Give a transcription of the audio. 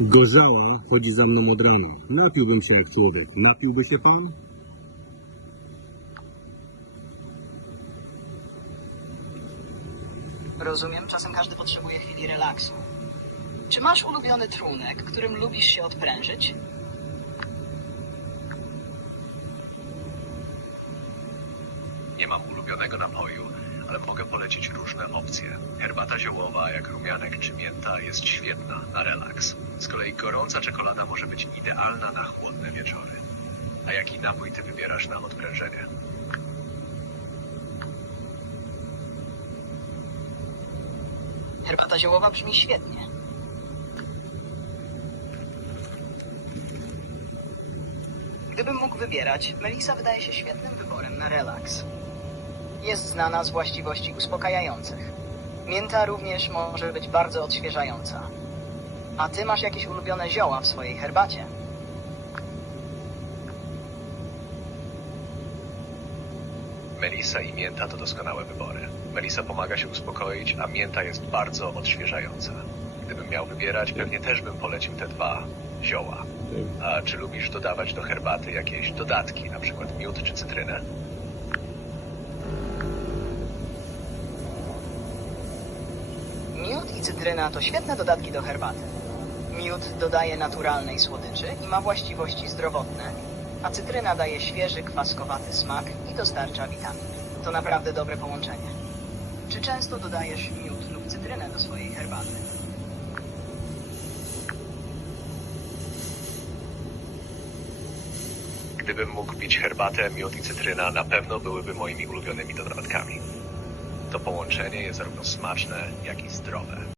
Gorzała chodzi za mną od rana. Napiłbym się jak człowiek. Napiłby się pan? Rozumiem, czasem każdy potrzebuje chwili relaksu. Czy masz ulubiony trunek, którym lubisz się odprężyć? Nie mam ulubionego napoju, ale mogę polecić różne opcje. Herbata ziołowa, jak rumianek czy mięta, jest świetna na relaks. Z kolei gorąca czekolada może być idealna na chłodne wieczory. A jaki napój ty wybierasz na odprężenie? Herbata ziołowa brzmi świetnie. Gdybym mógł wybierać, Melisa wydaje się świetnym wyborem na relaks. Jest znana z właściwości uspokajających. Mięta również może być bardzo odświeżająca. A ty masz jakieś ulubione zioła w swojej herbacie? Melisa i mięta to doskonałe wybory. Melisa pomaga się uspokoić, a mięta jest bardzo odświeżająca. Gdybym miał wybierać, pewnie też bym polecił te dwa zioła. A czy lubisz dodawać do herbaty jakieś dodatki, na przykład miód czy cytrynę? Miód i cytryna to świetne dodatki do herbaty. Miód dodaje naturalnej słodyczy i ma właściwości zdrowotne, a cytryna daje świeży, kwaskowaty smak i dostarcza witamin. To naprawdę dobre połączenie. Czy często dodajesz miód lub cytrynę do swojej herbaty? Gdybym mógł pić herbatę, miód i cytryna, na pewno byłyby moimi ulubionymi dodatkami. To połączenie jest zarówno smaczne, jak i zdrowe.